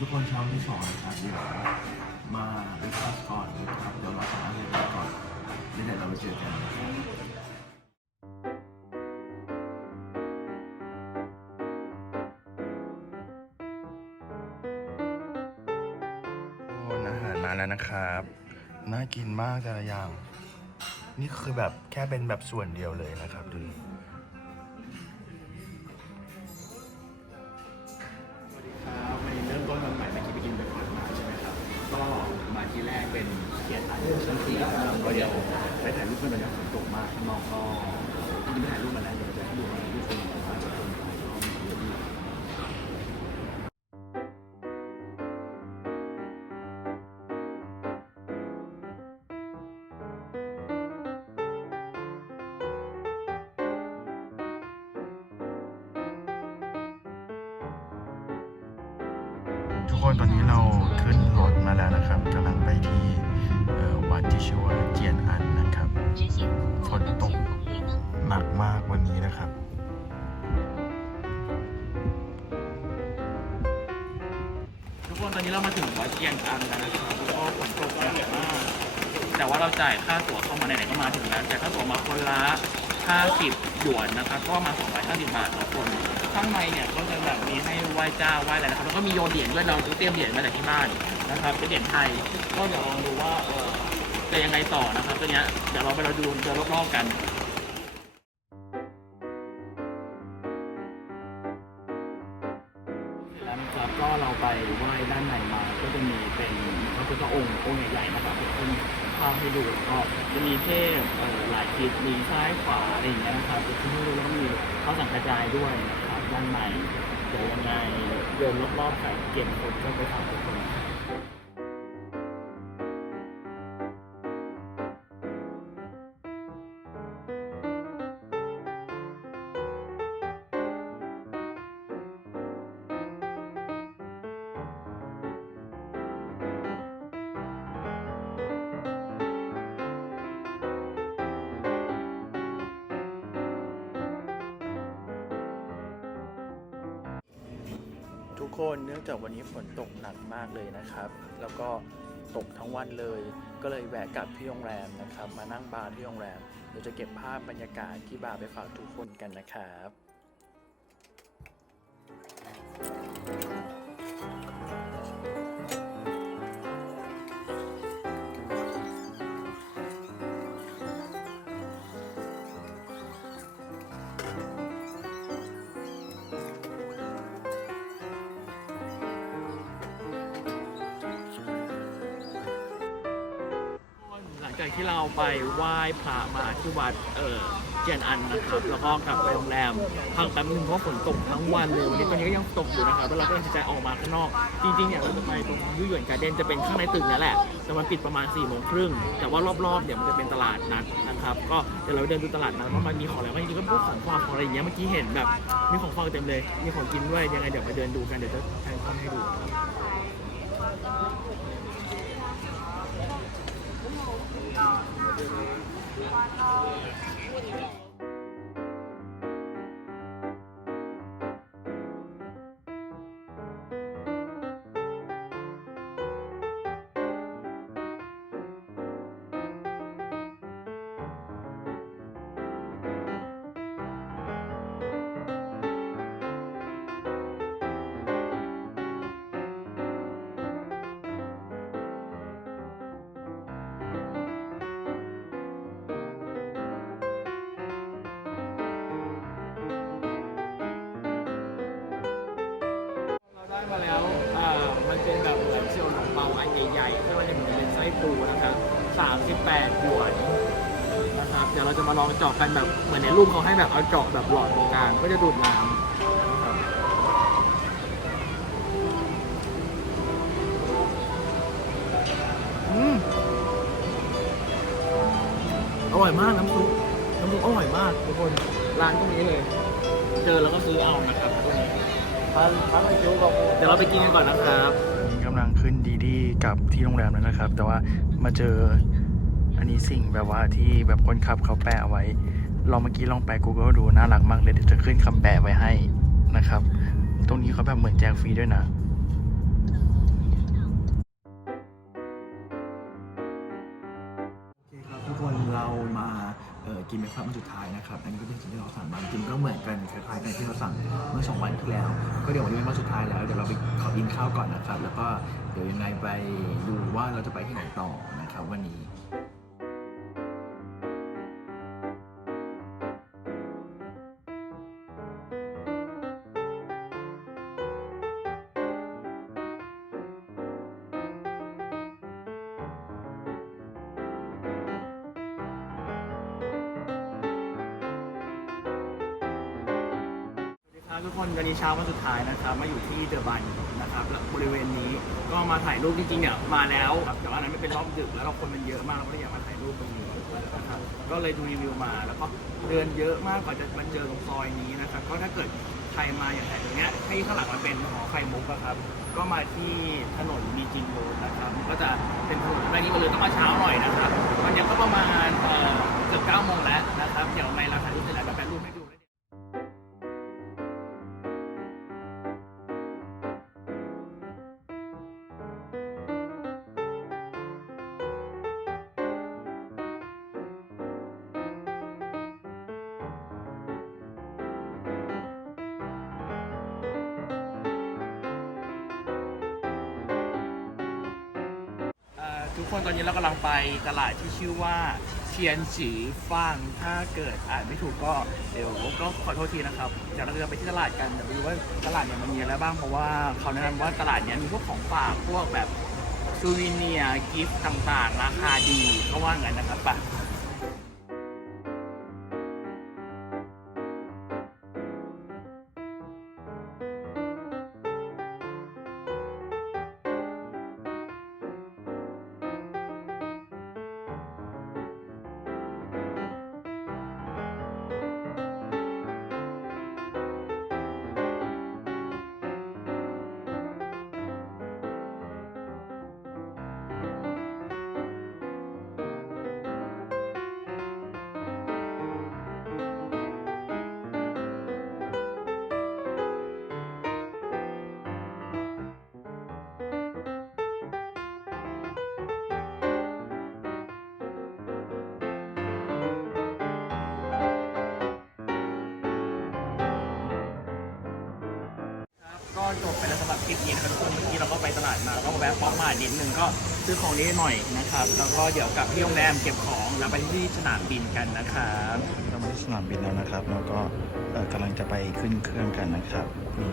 ทุกคนเช้าที่สองนะครับเดี๋ยวมาเล็กซัสก่อนนะครับเดี๋ยวมาทำอะไรกันก่อนแล้วเดี๋ยวเราไปเจอกันนะครับโอ้อาหารมาแล้วนะครับ น่ากินมากแต่ละอย่าง นี่คือแบบแค่เป็นแบบส่วนเดียวเลยนะครับดู กียรติชั้นสี่นะครับก็เดี๋ยวไปถ่ายรูปกันบรรยากาศฝนตกมากข้างนอกก็จริงๆไปถ่ายรูปมาแล้วเดี๋ยวจะให้ดูว่ารูปเป็นยังไงบ้างจากคนถ่ายก็มีเยอะอยู่ทุกคนตอนนี้เราขึ้น นี้เรามาถึงวัดเกียงอันแล้วนะครับก็ฝนตกหนักมากแต่ว่าเราจ่ายค่าตั๋วเข้ามาไหนๆก็มาถึงแล้วจ่ายค่าตั๋วมาคนละ50หยวนนะครับก็มา250บาทต่อคนข้างในเนี่ยก็จะแบบมีให้ไหว้เจ้าไหว้อะไรนะครับแล้วก็มีโยนเหรียญด้วยเราเตรียมเหรียญมาจากที่บ้านนะครับเป็นเหรียญไทยก็เดี๋ยวลองดูว่าเออจะยังไงต่อนะครับตัวเนี้ยเดี๋ยวเราไปเราดูเดินรอบๆกัน องค์ใหญ่ๆนะครับเดี๋ยวขึ้นภาพให้ดูแล้วก็จะมีเทพเอ่อหลายทิศมีซ้ายขวาอะไรอย่างเงี้ยนะครับจะขึ้นให้ดูแล้วก็มีเขาสังกระจายด้วยนะครับด้านในเดี๋ยวยังไงเดินรอบๆใส่เก็บคนก็ไปถามคน ทุกคนเนื่องจากวันนี้ฝนตกหนักมากเลยนะครับ แล้วก็ตกทั้งวันเลย ก็เลยแวะกลับที่โรงแรมนะครับ มานั่งบาร์ที่โรงแรมเดี๋ยวจะเก็บภาพบรรยากาศที่บาร์ไปฝากทุกคนกันนะครับ จากที่เราไปไหว้พระมาที่วัดเออเจียนอันนะครับ แล้วก็กลับไปโรงแรมพักแป๊บนึงเพราะฝนตกทั้งวันเลยวันนี้ตอนนี้ก็ยังตกอยู่นะครับแล้วเราก็ตัดสินใจออกมาข้างนอก จริงๆเนี่ยเราจะไปตรงยุยหยวนการ์เด้นจะเป็นข้างในตึกนี่แหละ แต่มันปิดประมาณ4ี่โมงครึ่งแต่ว่ารอบๆเนี่ยมันจะเป็นตลาดนัดนะครับ ก็เดี๋ยวเราเดินดูตลาดนัดว่ามันมีของอะไรบ้างจริงๆก็พวกของฝากของอะไรอย่างเงี้ยเมื่อกี้เห็นแบบมีของฝากเต็มเลยมีของกินด้วยยังไงเดี๋ยวไปเดินดูกันเดี๋ยวจะแทนข้อให้ดู เราได้มาแล้วอ่ามัน เป็นแบบเหมือนเซียวหนงเปาอันใหญ่ๆที่มันจะเหมือนเป็นไส้ปูนะครับ38หยวนนะครับเดี๋ยวเราจะมาลองเจาะกันแบบเหมือนในรูปเขาให้แบบเอาเจาะแบบหลอดตรงกลางก็จะดูดน้ำนะครับอืมอร่อยมากน้ำซุปน้ำซุปอร่อยมากทุกคนร้านตรงนี้เลย เจอแล้วก็ซื้อเอานะครับตรงนี้ เดี๋ยวเราไปกินกันก่อนนะครับนี่กำลังขึ้นดีดีกับที่โรงแรมแล้วนะครับ แต่ว่ามาเจออันนี้สิ่งแบบว่าที่แบบคนขับเขาแปะเอาไว้ ลองเมื่อกี้ลองไป Google ดูน่ารักมากเลยเดี๋ยวจะขึ้นคำแปะไว้ให้นะครับ ตรงนี้เขาแบบเหมือนแจกฟรีด้วยนะ สุดท้ายนะครับอันนี้ก็เป็นสิ่งที่เราสั่งมาจริงก็เหมือนกันคล้ายๆกันที่เราสั่งเมื่อสองวันที่แล้ว ก็เดี๋ยววันนี้เป็นวันสุดท้ายแล้วเดี๋ยวเราไปขอกินข้าวก่อนนะครับ แล้วก็เดี๋ยวยังไงไปดูว่าเราจะไปที่ไหนต่อนะครับวันนี้ ครับทุกคนวันนี้เช้าวันสุดท้ายนะครับมาอยู่ที่เดอะบันนะครับแล้วบริเวณนี้ก็มาถ่ายรูปจริงๆเนี่ยมาแล้วครับแต่ว่าอันนั้นไม่เป็นรอบดึกแล้วเราคนมันเยอะมากเราก็เลยอยากมาถ่ายรูปตรงนี้นะครับก็เลยดูรีวิวมาแล้วก็เดินเยอะมากกว่าจะมาเจอตรงซอยนี้นะครับก็ถ้าเกิดใครมาอย่างไรตรงเนี้ยให้ข้างหลังมันเป็นหอไข่มุกอะครับก็มาที่ถนนบีจิงโรดนะครับก็จะเป็นถนนแบบนี้ก็เลยต้องมาเช้าหน่อยนะครับตอนนี้ก็ประมาณเกือบเก้าโมงแล้วนะครับเดี๋ยวไม่เราถ่ายรูปเสร็จแล้วก็แป ทุกคนตอนนี้เรากำลังไปตลาดที่ชื่อว่าเทียนฉีฟางถ้าเกิดอ่านไม่ถูกก็เดี๋ยวก็ขอโทษทีนะครับเดี๋ยวเราจะไปที่ตลาดกันเดี๋ยวไปดูว่าตลาดเนี่ยมันมีอะไรบ้างเพราะว่าเขาแนะนำว่าตลาดเนี้ยมีพวกของฝากพวกแบบซูวิเนียกิฟต์ต่างๆ ราคาดีเขาว่างั้นนะครับปะ จบไปแล้วสำหรับคลิปนี้นะครับทุกคนเมื่อกี้เราก็ไปตลาดมาแล้วก็แวะป๊อปมานิดนึงก็ซื้อของนิดหน่อยนะครับ แล้วก็เดี๋ยวกลับที่โรงแรมเก็บของแล้วไปที่สนามบินกันนะครับเราไปที่สนามบินแล้วนะครับ แล้วก็เอ่อกำลังจะไปขึ้นเครื่องกันนะครับนี่